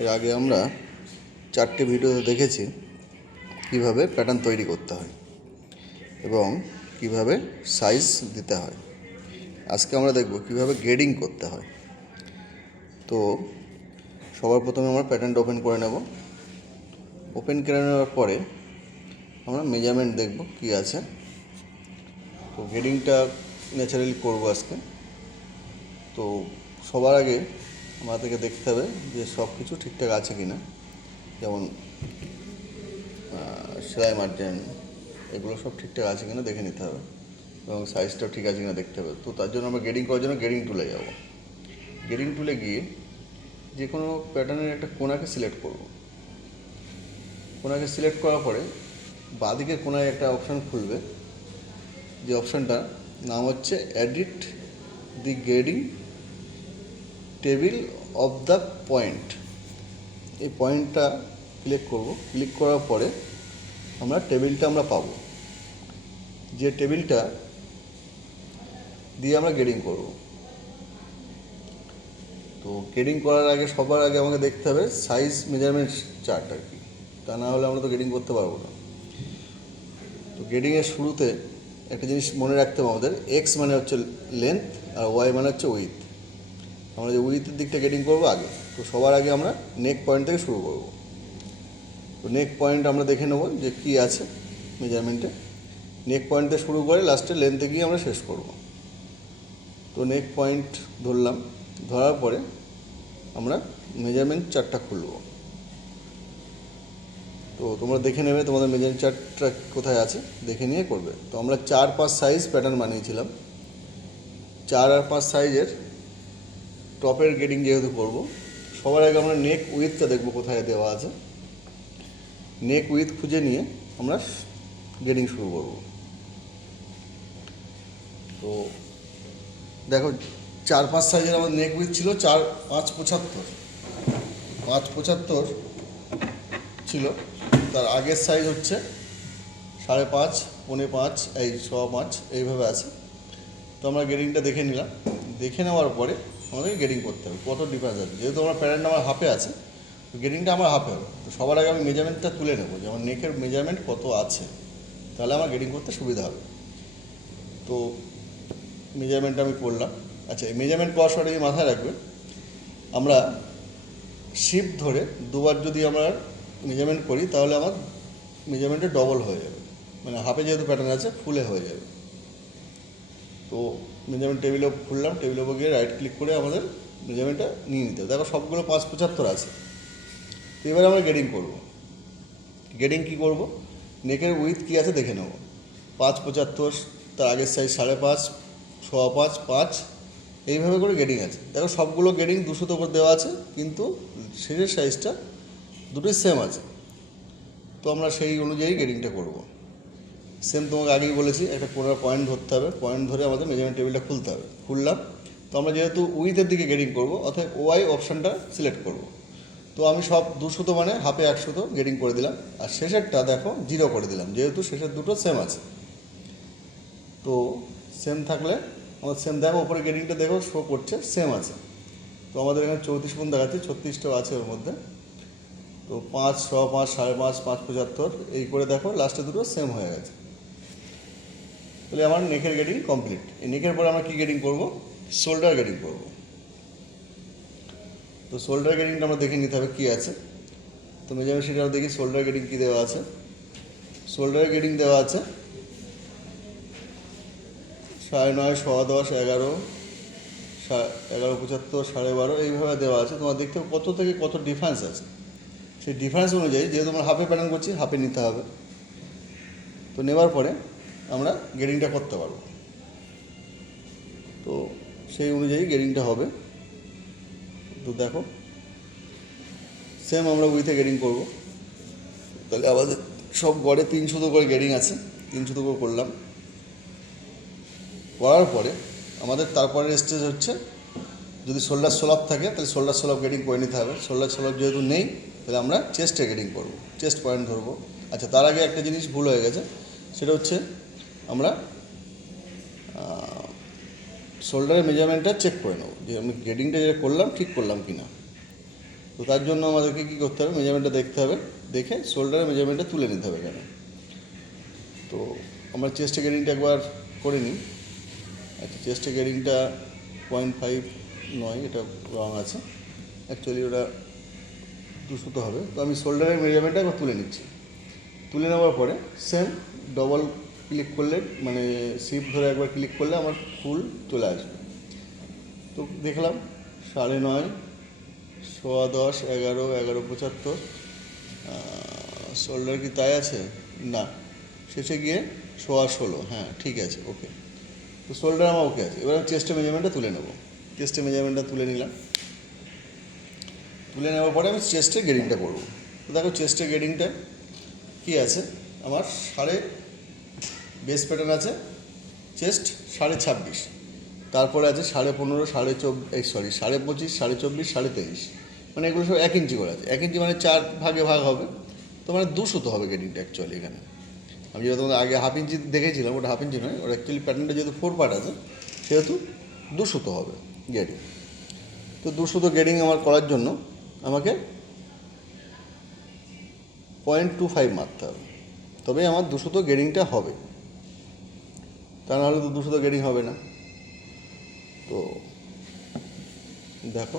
এর আগে আমরা 4টে ভিডিওতে দেখেছি কিভাবে প্যাটার্ন তৈরি করতে হয় এবং কিভাবে সাইজ দিতে হয়। আজকে আমরা দেখব কিভাবে গ্রেডিং করতে হয়। তো সবার প্রথমে আমরা প্যাটার্নটা ওপেন করে নেব। ওপেন করে নেওয়ার পরে আমরা মেজারমেন্ট দেখব কি আছে। তো গ্রেডিংটা ন্যাচারালি করবো আজকে। তো সবার আগে আমাদেরকে দেখতে হবে যে সব কিছু ঠিকঠাক আছে কি না, যেমন সেলাই মার্জিন এগুলো সব ঠিকঠাক আছে কিনা দেখে নিতে হবে এবং সাইজটাও ঠিক আছে কিনা দেখতে হবে। তো তার জন্য আমরা গ্রেডিং করার জন্য গ্রেডিং টুলে যাব। গ্রেডিং টুলে গিয়ে যে কোনো প্যাটার্নের একটা কোণাকে সিলেক্ট করব। কোণাকে সিলেক্ট করার পরে বাঁদিকে কোণায় একটা অপশান খুলবে, যে অপশানটার নাম হচ্ছে edit the grading table of the point. এই পয়েন্টটা ক্লিক করব। ক্লিক করার পরে আমরা টেবিলটা পাবো, যে টেবিলটা দিয়ে আমরা গ্রেডিং করব। তো গ্রেডিং করার আগে সবার আগে আমাকে দেখতে হবে সাইজ মেজারমেন্ট চার্ট আর কি, তা না হলে আমরা তো গ্রেডিং করতে পারবো না। তো গ্রেডিংয়ের শুরুতে একটা জিনিস মনে রাখতে হবে আমাদের, এক্স মানে হচ্ছে লেন্থ আর ওয়াই মানে হচ্ছে উইথ। আমরা যে উইথের দিকটা গ্রেডিং করবো আগে। তো সবার আগে আমরা নেক পয়েন্ট থেকে শুরু করব। তো নেক পয়েন্ট আমরা দেখে নেব যে কী আছে মেজারমেন্টে। নেক পয়েন্ট থেকে শুরু করে লাস্টে লেন্থে গিয়ে আমরা শেষ করব। তো নেক পয়েন্ট ধরলাম, ধরার পরে আমরা মেজারমেন্ট চার্টটা খুলব। তো তোমরা দেখে নেবে তোমাদের মেজারমেন্ট চার্টটা কোথায় আছে, দেখে নিয়ে করবে। তো আমরা 4-5 সাইজ প্যাটার্ন বানিয়েছিলাম। 4 আর 5 সাইজের টপের গ্রেডিং যেহেতু করব, সবার আগে আমরা নেক উইথটা দেখব কোথায় দেওয়া আছে। নেক উইথ খুঁজে নিয়ে আমরা গ্রেডিং শুরু করব। তো দেখো 4-5 সাইজের আমার নেক উইথ ছিল 4-5-75, 5-75 ছিল। তার আগের সাইজ হচ্ছে 5.5, 5.25, এই 6.5 এইভাবে আছে। তো আমরা গ্রেডিংটা দেখে নিলাম। দেখে নেওয়ার পরে আমাদেরকে গ্রেডিং করতে হবে কত ডিফারেন্স আছে। যেহেতু আমার প্যাটার্নটা আমার হাফে আছে, তো গ্রেডিংটা আমার হাফে হবে। তো সবার আগে আমি মেজারমেন্টটা তুলে নেবো যে আমার নেকের মেজারমেন্ট কত আছে, তাহলে আমার গ্রেডিং করতে সুবিধা হবে। তো মেজারমেন্টটা আমি করলাম। আচ্ছা, এই মেজারমেন্ট করার সময় এই মাথায় রাখবে, আমরা শিফট ধরে দুবার যদি আমরা মেজারমেন্ট করি তাহলে আমার মেজারমেন্টে ডবল হয়ে যাবে, মানে হাফে যেহেতু প্যাটার্ন আছে ফুলে হয়ে যাবে। তো মেজারমেন্ট টেবিলে খুললাম, টেবিলের উপর গিয়ে রাইট ক্লিক করে আমাদের মেজারমেন্টটা নিয়ে নিতে হবে। দেখো সবগুলো 5.75 আছে। তো এবার আমরা গ্রেডিং করব। গ্রেডিং কী করব, নেকের উইথ কী আছে দেখে নেব। 5.75, তার আগের সাইজ 5.5, 6.5, 5, এইভাবে করে গ্রেডিং আছে। দেখো সবগুলো গ্রেডিং 200 উপর দেওয়া আছে, কিন্তু শেষের সাইজটা দুটোই সেম আছে। তো আমরা সেই অনুযায়ী গ্রেডিংটা করব। সেম তোমাকে আগেই বলেছি, একটা কোণার পয়েন্ট ধরতে হবে, পয়েন্ট ধরে আমাদের মেজারমেন্ট টেবিলটা খুলতে হবে। খুললাম। তো আমরা যেহেতু উইথের দিকে গ্রেডিং করব, অর্থাৎ ওয়াই অপশানটা সিলেক্ট করব। তো আমি সব 200 মানে হাফে 100 গ্রেডিং করে দিলাম, আর শেষেরটা দেখো 0 করে দিলাম, যেহেতু শেষের দুটো সেম আছে। তো সেম থাকলে আমার সেম দেখো, ওপরে গ্রেডিংটা দেখো শো করছে সেম আছে। তো আমাদের এখানে 34 পর্যন্ত দেখাচ্ছে, 36টাও আছে ওর মধ্যে। তো 5, 6, 5, 5.5, 5.75 এই করে দেখো লাস্টে দুটো সেম হয়ে গেছে। তাহলে আমার নেকের গ্রেডিং কমপ্লিট। এই নেকের পরে আমরা কী গ্রেডিং করব, শোল্ডার গ্রেডিং করব। তো শোল্ডার গ্রেডিংটা আমরা দেখে নিতে হবে কী আছে। তো মেজারমেন্ট শিটে দেখি শোল্ডার গ্রেডিং কী দেওয়া আছে। শোল্ডার গ্রেডিং দেওয়া আছে 9.5, 10.5, 11, 11.75, 12.5 এইভাবে দেওয়া আছে। তোমার দেখতে হবে কত থেকে কত ডিফারেন্স আছে। সেই ডিফারেন্স অনুযায়ী, যেহেতু আমরা হাফে প্যাটার্ন করছি, হাফে নিতে হবে। তো নেওয়ার পরে আমরা গ্রেডিংটা করতে পারবো। তো সেই অনুযায়ী গ্রেডিংটা হবে। তো দেখো সেম আমরা উইথে গ্রেডিং করব। তাহলে আমাদের সব গড়ে 300 করে গ্রেডিং আছে, 300 করে করলাম। করার পরে আমাদের তারপরের স্টেজ হচ্ছে, যদি শোল্ডার সোলাপ থাকে তাহলে শোল্ডার সোলাপ গ্রেডিং করে নিতে হবে। শোল্ডার সোলাপ যেহেতু নেই, তাহলে আমরা চেস্টে গ্রেডিং করব, চেস্ট পয়েন্ট ধরবো। আচ্ছা, তার আগে একটা জিনিস ভুল হয়ে গেছে, সেটা হচ্ছে আমরা শোল্ডারের মেজারমেন্টটা চেক করে নেব যে আমি গ্রেডিংটা যেটা করলাম ঠিক করলাম কি না। তো তার জন্য আমাদেরকে কী করতে হবে, মেজারমেন্টটা দেখতে হবে, দেখে শোল্ডারের মেজারমেন্টটা তুলে নিতে হবে এখানে। তো আমরা চেস্টের গেডিংটা একবার করে নিই। আচ্ছা, চেস্টের গেডিংটা 0.5 নয়, এটা রং আছে, অ্যাকচুয়ালি ওটা 2 সুতো হবে। তো আমি শোল্ডারের মেজারমেন্টটা একবার তুলে নিচ্ছি। তুলে নেওয়ার পরে সেম ডবল ক্লিক করলে, মানে শিফট ধরে একবার ক্লিক করলে আমার ফুল চলে আসবে। তো দেখলাম 9.5, 10.15, 11, 11.75, শোল্ডার কি তাই আছে? না, শেষে গিয়ে 16.15, হ্যাঁ ঠিক আছে, ওকে। তো শোল্ডার আমার ওকে আছে। এবার চেস্টের মেজারমেন্টটা তুলে নেব। চেস্টের মেজারমেন্টটা তুলে নিলাম। তুলে নেওয়ার পরে আমি চেস্টের গেডিংটা করব। তো দেখো চেস্টের গেডিংটা কী আছে, আমার বেস প্যাটার্ন আছে চেস্ট 26.5, তারপরে আছে 15.5, 25, 24.5, 23, মানে এগুলো সব 1 ইঞ্চি করে আছে। 1 ইঞ্চি মানে 4 ভাগে ভাগ হবে, তো মানে 2 সুতো হবে গেডিংটা অ্যাকচুয়ালি এখানে। আমি যেটা তোমাদের আগে 1/2 ইঞ্চি দেখেছিলাম, ওটা 1/2 ইঞ্চি নয়, ওটা অ্যাকচুয়ালি প্যাটার্নটা যেহেতু 4 পার্ট আছে সেহেতু 2 সুতো হবে গেডিং। তো 2 সুতো গেডিং আমার করার জন্য আমাকে 0.25 মারতে হবে, তবে আমার 2 সুতো গেডিংটা হবে, তা নাহলে তো 2 সুতো গেডিং হবে না। তো দেখো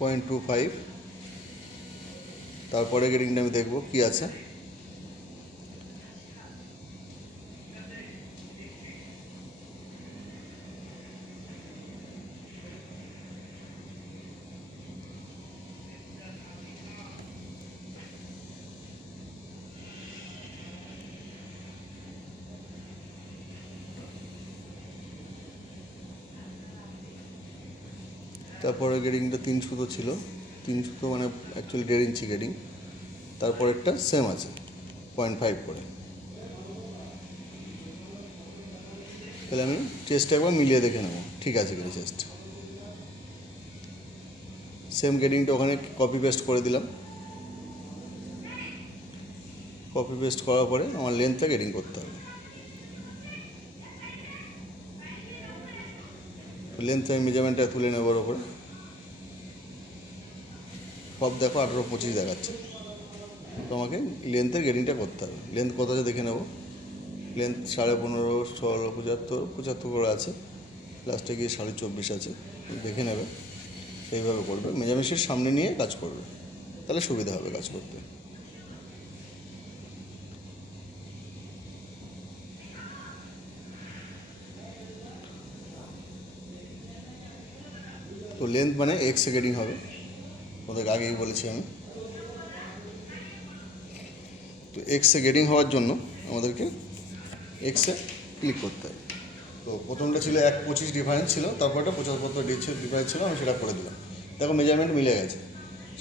পয়েন্ট 25, তারপরে গেডিংটা আমি দেখব কী আছে। তারপরে গেডিংটা 3 সুতো ছিল, 3 সুতো মানে অ্যাকচুয়ালি 1.5 ইঞ্চি গেডিং। তারপরেরটা সেম আছে 0.5 করে। তাহলে আমি চেস্টটা একবার মিলিয়ে দেখে নেব ঠিক আছে কিনা। চেস্ট সেম গেডিংটা ওখানে কপি পেস্ট করে দিলাম। কপি পেস্ট করার পরে আমার লেন্থটা গেডিং করতে হবে। লেন্থ আমি মেজারমেন্টটা তুলে নেবার ওপরে সব দেখো 18-25 দেখাচ্ছে। তো আমাকে লেন্থের গেডিংটা করতে হবে। লেন্থ কত আছে দেখে নেব। লেন্থ 15.5, 16, 75 করে আছে, লাস্টে গিয়ে 24.5 আছে, দেখে নেবে। সেইভাবে করবে, মেজারমেন্টের সামনে নিয়ে কাজ করবে, তাহলে সুবিধা হবে কাজ করতে। তো লেন্থ মানে এক্সে গেডিং হবে, ওদেরকে আগেই বলেছি আমি। তো এক্সে গেডিং হওয়ার জন্য আমাদেরকে এক্সে ক্লিক করতে হবে। তো প্রথমটা ছিল 1.25 ডিফারেন্স ছিল, তারপরটা 75 ডিফারেন্স ছিল, আমি সেটা করে দিলাম। দেখো মেজারমেন্ট মিলে গেছে,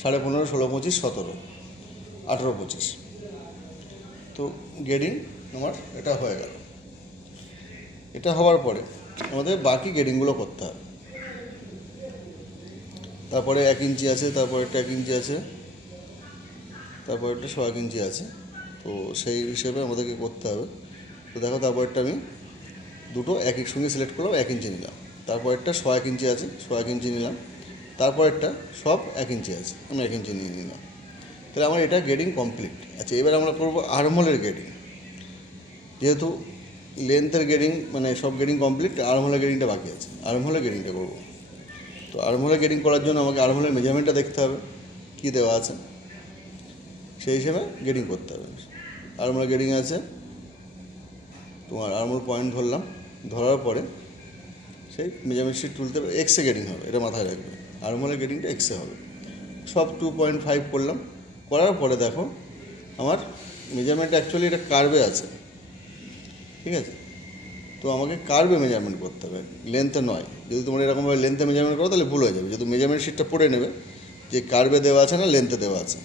15.5, 16, 25, 17, 18, 25। তো গেডিং আমার এটা হয়ে গেল। এটা হওয়ার পরে আমাদের বাকি গেডিংগুলো করতে হবে। তারপরে 1 ইঞ্চি আছে, তারপরেরটা 1 ইঞ্চি আছে, তারপরেরটা 1.25 ইঞ্চি আছে। তো সেই হিসেবে আমাদেরকে করতে হবে। তো দেখো তারপরেরটা আমি দুটো একই সঙ্গে সিলেক্ট করলাম, 1 ইঞ্চি নিলাম। তারপরেরটা 1.25 ইঞ্চি আছে, 1.25 ইঞ্চি নিলাম। তারপরেরটা সব 1 ইঞ্চি আছে, আমি 1 ইঞ্চি নিয়ে নিলাম। তাহলে আমার এটা গেডিং কমপ্লিট। আচ্ছা, এবার আমরা করবো আর্মহোলের গেডিং। যেহেতু লেন্থের গেডিং মানে সব গেডিং কমপ্লিট, আর্মহোলের গেডিংটা বাকি আছে, আর্মহোলের গেডিংটা করবো। তো আর্মহোলের গেডিং করার জন্য আমাকে আর্মহোলের মেজারমেন্টটা দেখতে হবে কী দেওয়া আছে, সেই হিসেবে গেডিং করতে হবে। আর্মহোলের গেডিং আছে তোমার, আর্মহোল পয়েন্ট ধরলাম, ধরার পরে সেই মেজারমেন্ট শিট তুলতে হবে। এক্সে গেডিং হবে, এটা মাথায় রাখবে, আর্মহোলের গেডিংটা এক্সে হবে। সব 2.5 করলাম। করার পরে দেখো আমার মেজারমেন্ট অ্যাকচুয়ালি এটা কার্ভে আছে, ঠিক আছে। তো আমাকে কার্ভে মেজারমেন্ট করতে হবে, লেন্থে নয়। যদি তোমরা এরকমভাবে লেন্থে মেজারমেন্ট করো তাহলে ভুল হয়ে যাবে। যদি মেজারমেন্ট শিটটা পড়ে নেবে যে কার্ভে দেওয়া আছে না লেন্থে দেওয়া আছে,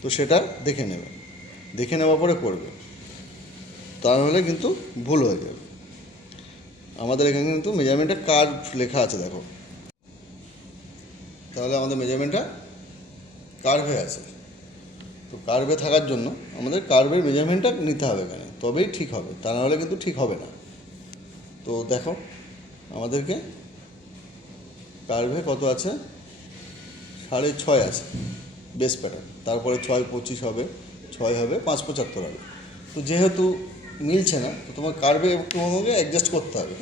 তো সেটা দেখে নেবে, দেখে নেওয়ার পরে করবে, তাহলে কিন্তু ভুল হয়ে যাবে। আমাদের এখানে কিন্তু মেজারমেন্টটা কার্ভ লেখা আছে দেখো। তাহলে আমাদের মেজারমেন্টটা কার্ভে আছে। তো কার্ভে থাকার জন্য আমাদের কার্ভের মেজারমেন্টটা নিতে হবে এখানে, তবেই ঠিক হবে, তা নাহলে কিন্তু ঠিক হবে না। তো দেখো আমাদেরকে কার্ভে কত আছে, 6.5 আছে বেস প্যাটার্ন, তারপরে 6.25 হবে, 6 হবে, 5.75 হবে। তো যেহেতু মিলছে না, তো তোমার কার্ভে একটু তোমাকে অ্যাডজাস্ট করতে হবে,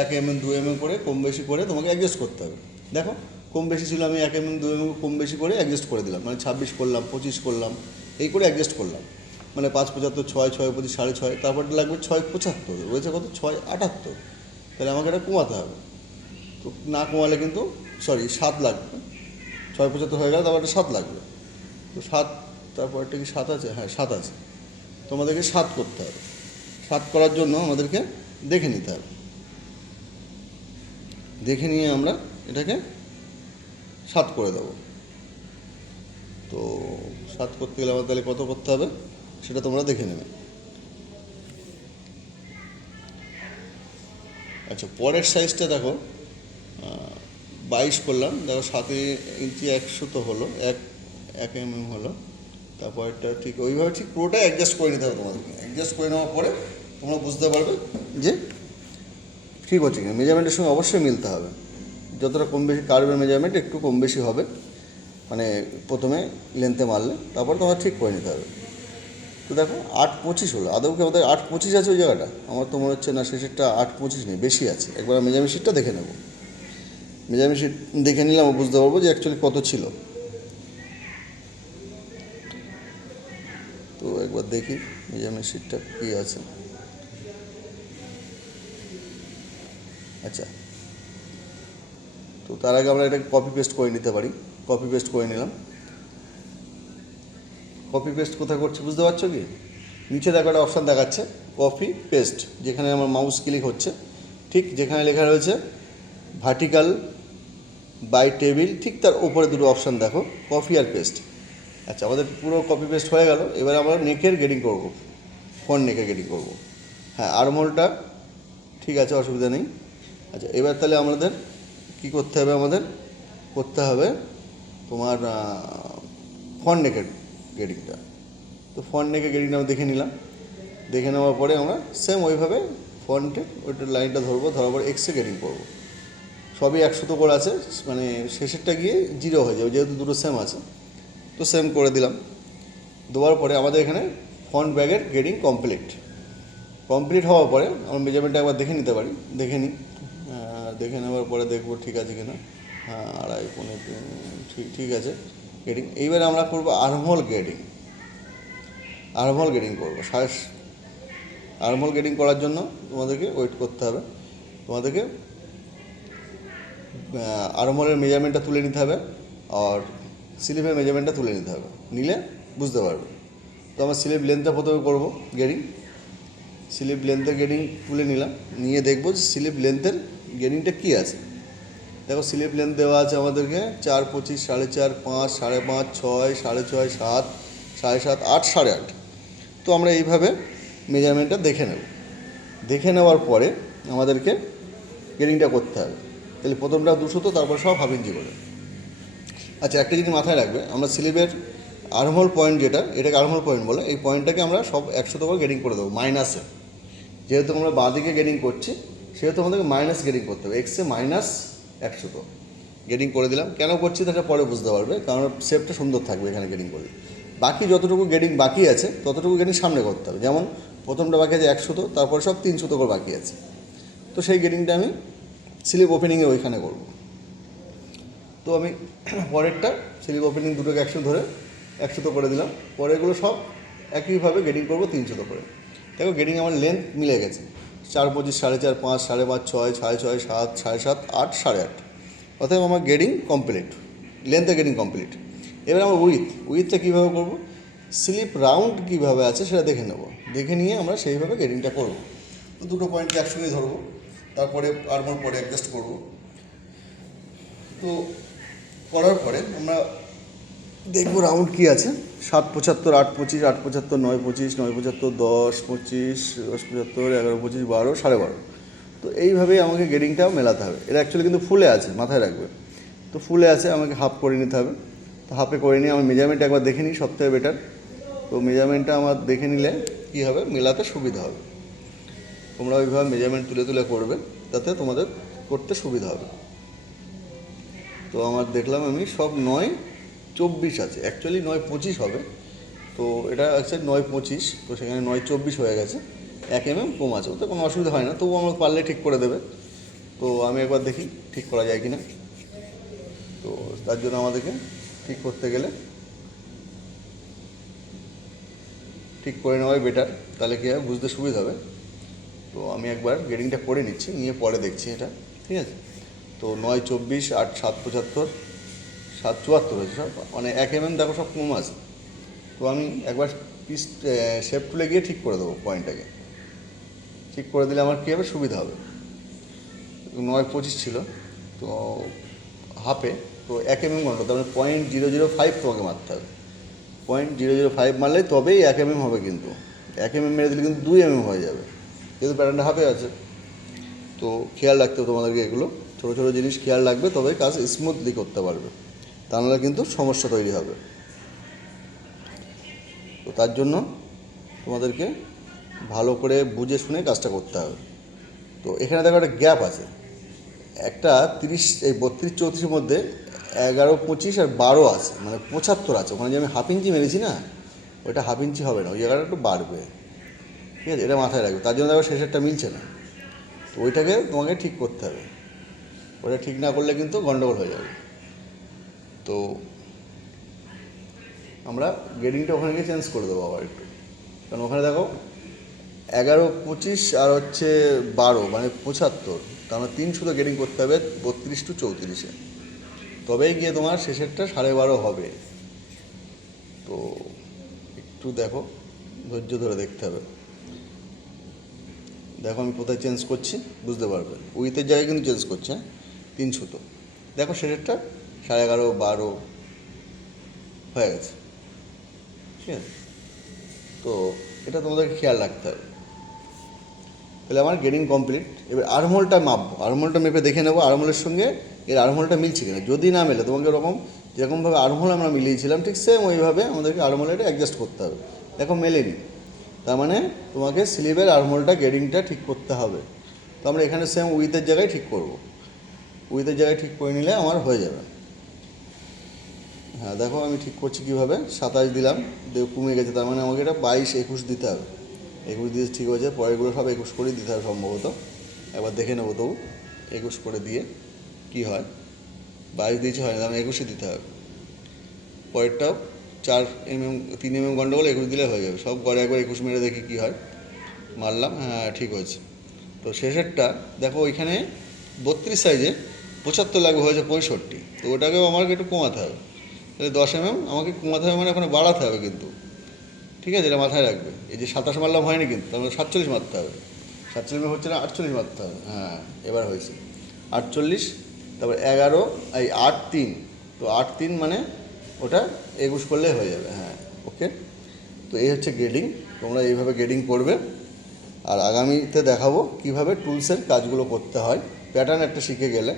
1 mm 2 mm করে কম বেশি করে তোমাকে অ্যাডজাস্ট করতে হবে। দেখো কম বেশি ছিল, আমি 1 mm 2 mm কম বেশি করে অ্যাডজাস্ট করে দিলাম, মানে 26 করলাম, 25 করলাম, এই করে অ্যাডজাস্ট করলাম, মানে 5.75, 6, 6.25, 6.5, তারপরটা লাগবে 6.75, রয়েছে কত 6.78, তাহলে আমাকে এটা কমাতে হবে। তো না কমালে কিন্তু 7 লাগবে, 6.75 হয়ে গেল, তারপর একটা 7 লাগবে। তো 7, তারপর একটা কি 7 আছে, হ্যাঁ 7 আছে। তো আমাদেরকে 7 করতে হবে। 7 করার জন্য আমাদেরকে দেখে নিতে হবে, দেখে নিয়ে আমরা এটাকে 7 করে দেবো। তো 7 করতে গেলে আমাদের তাহলে কত করতে হবে সেটা তোমরা দেখে নেবে। আচ্ছা, পরের সাইজটা দেখো, 22 করলাম, দেখো 7 ইঞ্চি 100 তো হলো, 1 mm হলো, তারপরটা ঠিক ওইভাবে ঠিক পুরোটাই অ্যাডজাস্ট করে নিতে হবে তোমাদেরকে। অ্যাডজাস্ট করে নেওয়ার পরে তোমরা বুঝতে পারবে যে ঠিক হচ্ছে কিনা। মেজারমেন্টের সঙ্গে অবশ্যই মিলতে হবে, যতটা কম বেশি কার্ভের মেজারমেন্ট একটু কম বেশি হবে, মানে প্রথমে লেন্থে মারলে, তারপর তোমার ঠিক করে নিতে হবে। তো দেখো 8.25 হলো, আদৌ কি আমাদের 8.25 আছে ওই জায়গাটা? আমার তো মনে হচ্ছে না, শেষেরটা 8.25 নেই, বেশি আছে। একবার মেজারমেন্ট শিটটা দেখে নেব, মেজারমেন্ট শিট দেখে নিলাম, বুঝতে পারবো যে অ্যাকচুয়ালি কত ছিল। তো একবার দেখি মেজারমেন্ট শিটটা কী আছে। আচ্ছা, তো তার আগে আমরা এটাকে কপি পেস্ট করে নিতে পারি। কপি পেস্ট করে নিলাম। কপি পেস্ট কোথায় করছি বুঝতে পারছো কি? নিচে দেখো একটা অপশান দেখাচ্ছে কপি পেস্ট, যেখানে আমার মাউস ক্লিক হচ্ছে, ঠিক যেখানে লেখা রয়েছে ভার্টিক্যাল বাই টেবিল, ঠিক তার উপরে দুটো অপশান দেখো, কপি আর পেস্ট। আচ্ছা, আমাদের পুরো কপি পেস্ট হয়ে গেল। এবার আমরা নেকের গেডিং করব, ফ্রন্ট নেকের গেডিং করব। হ্যাঁ, আর্মহোলটা ঠিক আছে, অসুবিধা নেই। আচ্ছা, এবার তাহলে আমাদের কী করতে হবে? আমাদের করতে হবে তোমার ফ্রন্ট নেকের গেডিংটা। তো ফ্রন্ট নেকের গেডিংটা আমি দেখে নিলাম। দেখে নেওয়ার পরে আমরা সেম ওইভাবে ফ্রন্টের ওইটা লাইনটা ধরবো, ধরার পর এক্সে গেডিং করবো। সবই 100 করে আছে, মানে শেষেরটা গিয়ে 0 হয়ে যাবে, যেহেতু দুটো সেম আছে। তো সেম করে দিলাম। দেওয়ার পরে আমাদের এখানে ফ্রন্ট ব্যাগের গেডিং কমপ্লিট হওয়ার পরে আমরা মেজারমেন্টটা একবার দেখে নিতে পারি। দেখে নিই, দেখে নেওয়ার পরে দেখবো ঠিক আছে কিনা। হ্যাঁ, 2.5 ঠিক আছে গেডিং। এইবারে আমরা করবো আর্মহোল গেডিং করবো। আর্মহোল গেডিং করার জন্য তোমাদেরকে ওয়েট করতে হবে, তোমাদেরকে আর্মহোলের মেজারমেন্টটা তুলে নিতে হবে, আর স্লিভের মেজারমেন্টটা তুলে নিতে হবে, নিলে বুঝতে পারবে। তো আমার স্লিভ লেন্থটা প্রথমে করবো গেডিং। স্লিভ লেন্থের গেডিং তুলে নিলাম, নিয়ে দেখবো যে স্লিভ লেন্থের গেডিংটা কী আছে। দেখো স্লিভ লেন্থ দেওয়া আছে আমাদেরকে 4.25, 4.5, 5, 5.5, 6, 6.5, 7, 7.5, 8, 8.5। তো আমরা এইভাবে মেজারমেন্টটা দেখে নেব। দেখে নেওয়ার পরে আমাদেরকে গেডিংটা করতে হবে। তাহলে প্রথমটা 200, তারপর সব হাফ ইঞ্চি করে। আচ্ছা, একটা জিনিস মাথায় রাখবে, আমরা স্লিভের আর্মহোল পয়েন্ট যেটা, এটাকে আর্মহোল পয়েন্ট বলে, এই পয়েন্টটাকে আমরা সব 100 করে গেডিং করে দেবো মাইনাসে। যেহেতু আমরা বাঁদিকে গেডিং করছি, সেহেতু আমাদেরকে মাইনাস গেডিং করতে হবে, এক্সে -100 গেডিং করে দিলাম। কেন করছি সেটা পরে বুঝতে পারবে, কারণ শেপটা সুন্দর থাকবে এখানে গেডিং করলে। বাকি যতটুকু গেডিং বাকি আছে ততটুকু গেডিং সামনে করতে হবে। যেমন প্রথমটা বাকি আছে 100, তারপরে সব 300 করে বাকি আছে। তো সেই গেডিংটা আমি স্লিভ ওপেনিংয়ে ওইখানে করব। তো আমি পরেরটা স্লিভ ওপেনিং দুটোকে 100 ধরে 100 করে দিলাম। পরেরগুলো সব একইভাবে গেডিং করবো 300 করে। দেখো গেডিং আমার লেন্থ মিলে গেছে, 4.25, 4.5, 5, 5.5, 6, 6.5, 7, 7.5, 8, 8.5। অতএব আমার গেডিং কমপ্লিট, লেন্থে গেডিং কমপ্লিট। এবার আমার উইথটা কীভাবে করবো, স্লিপ রাউন্ড কীভাবে আছে সেটা দেখে নেব। দেখে নিয়ে আমরা সেইভাবে গেডিংটা করব। তো দুটো পয়েন্টকে একসঙ্গে ধরবো, তারপরে আর্মহোল পরে অ্যাডজাস্ট করব। তো করার পরে আমরা দেখবো রাউন্ড কী আছে, 7.75, 8.25, 8.75, 9.25, 9.75, 10.25, 10.75, 11.25, 12, 12.5। তো এইভাবেই আমাকে গেডিংটাও মেলাতে হবে। এটা অ্যাকচুয়ালি কিন্তু ফুলে আছে, মাথায় রাখবে। তো ফুলে আছে, আমাকে হাফ করে নিতে হবে। তো হাফে করে নিয়ে আমি মেজারমেন্ট একবার দেখে নিই, সবথেকে বেটার। তো মেজারমেন্টটা আমার দেখে নিলে কী হবে, মেলাতে সুবিধা হবে। তোমরা ওইভাবে মেজারমেন্ট তুলে তুলে করবে, তাতে তোমাদের করতে সুবিধা হবে। তো আমার দেখলাম আমি সব 9-24 আছে, অ্যাকচুয়ালি 9-25 হবে। তো এটা আছে 9-25, তো সেখানে 9-24 হয়ে গেছে, 1 কম আছে, ওতে কোনো অসুবিধা হয় না। তবুও আমরা পারলে ঠিক করে দেবে। তো আমি একবার দেখি ঠিক করা যায় কি না। তো তার জন্য আমাদেরকে ঠিক করতে গেলে ঠিক করে নেওয়াই বেটার, তাহলে কী হবে, বুঝতে সুবিধা হবে। তো আমি একবার গেডিংটা করে নিচ্ছি, নিয়ে পরে দেখছি এটা, ঠিক আছে। তো 9-24, 8-7-75, 7-74 হয়েছে সব, মানে 1 দেখো সব কম আছে। তো আমি একবার পিস শেপ তুলে গিয়ে ঠিক করে দেবো পয়েন্টটাকে। ঠিক করে দিলে আমার কী হবে, সুবিধা হবে। 9-25 ছিল, তো হাফে, তো 1 গন্ড, তার মানে 0.005 তোমাকে মারতে হবে। 0.005 মারলে তবেই 1 হবে কিন্তু। 1 মেরে দিলে কিন্তু 2 হয়ে যাবে, যেহেতু প্যাটার্নটা হাফে আছে। তো খেয়াল রাখতে হবে তোমাদেরকে, এগুলো ছোটো ছোটো জিনিস খেয়াল রাখবে, তবে কাজ স্মুথলি করতে পারবে, তা নাহলে কিন্তু সমস্যা তৈরি হবে। তো তার জন্য তোমাদেরকে ভালো করে বুঝে শুনে কাজটা করতে হবে। তো এখানে দেখো একটা গ্যাপ আছে, একটা 30, এই 32-34-এর মধ্যে 11-25 আর 12 আছে, মানে 75 আছে। ওখানে যে আমি হাফ ইঞ্চি মেরেছি না, ওইটা হাফ ইঞ্চি হবে না, ওই জায়গাটা একটু বাড়বে, ঠিক আছে, এটা মাথায় রাখবে। তার জন্য দেখো শেষেরটা মিলছে না, তো ওইটাকে তোমাকে ঠিক করতে হবে। ওটা ঠিক না করলে কিন্তু গন্ডগোল হয়ে যাবে। তো আমরা গ্রেডিংটা ওখানে গিয়ে চেঞ্জ করে দেবো আবার একটু, কারণ ওখানে দেখো 11-25 আর হচ্ছে 12, মানে 75, তার মানে 3 সুতো গ্রেডিং করতে হবে 32-34-এ, তবেই গিয়ে তোমার শেষেরটা 12.5 হবে। তো একটু দেখো, ধৈর্য ধরে দেখতে হবে। দেখো আমি কোথায় চেঞ্জ করছি বুঝতে পারবে, উইথের জায়গায় কিন্তু চেঞ্জ করছে, 3 সুতো। দেখো শেষেরটা 11.5-12 হয়ে গেছে, ঠিক আছে। তো এটা তোমাদেরকে খেয়াল রাখতে হবে। তাহলে আমার গেডিং কমপ্লিট। এবার আর্মহোলটা মাপবো, আর্মহোলটা মেপে দেখে নেবো আর্মহোলের সঙ্গে এর আর্মহোলটা মিলছে কিনা। যদি না মেলে, তোমাকে ওরকম যেরকমভাবে আর্মহোল আমরা মিলিয়েছিলাম ঠিক সেম ওইভাবে আমাদেরকে আর্মহোলটা অ্যাডজাস্ট করতে হবে। দেখো মেলেনি, তার মানে তোমাকে স্লিভের আর্মহোলটা গেডিংটা ঠিক করতে হবে। তো আমরা এখানে সেম উইথের জায়গায় ঠিক করব, উইথের জায়গায় ঠিক করে নিলে আমার হয়ে যাবে। হ্যাঁ দেখো আমি ঠিক করছি কীভাবে, 27 দিলাম, কমে গেছে, তার মানে আমাকে এটা 22-21 দিতে হবে। 21 দিয়ে ঠিক হয়েছে, পরেরগুলো সব 21 করেই দিতে হবে সম্ভবত, একবার দেখে নেবো। তবু 21 করে দিয়ে কি হয়, 22 দিয়েছে হয় না, আমি 21ই দিতে হবে। পরেরটাও 4 3 গন্ডগোল, 21 দিলে হয়ে যাবে। সব গড়ে একবার 21 মেরে দেখি কী হয়। মারলাম, হ্যাঁ ঠিক হয়েছে। তো শেষেরটা দেখো ওইখানে 32 সাইজে 75 লাগবে, হয়েছে 65, তো ওটাকেও আমাকে একটু কমাতে হবে। তাহলে 10 আমাকে কমাতে হবে, মানে ওখানে বাড়াতে হবে কিন্তু, ঠিক আছে, এটা মাথায় রাখবে। এই যে 27 মারলাম হয়নি কিন্তু, তার মানে 47 মারতে হবে। 47 হচ্ছে না, 48 মারতে হবে। হ্যাঁ এবার হয়েছে 48, তারপর 11, এই 8-3, তো 8-3 মানে ওটা 21 করলেই হয়ে যাবে। হ্যাঁ ওকে। তো এই হচ্ছে গ্রেডিং, তোমরা এইভাবে গ্রেডিং করবে। আর আগামীতে দেখাবো কিভাবে টুলসের কাজগুলো করতে হয়, প্যাটার্ন একটা শিখে গেলে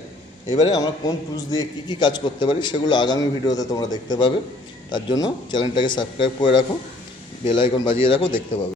এবারে আমরা কোন টুলস দিয়ে কী কী কাজ করতে পারি সেগুলো আগামী ভিডিওতে তোমরা দেখতে পাবে। তার জন্য চ্যানেলটাকে সাবস্ক্রাইব করে রাখো, বেল আইকন বাজিয়ে রাখো, দেখতে পাবে।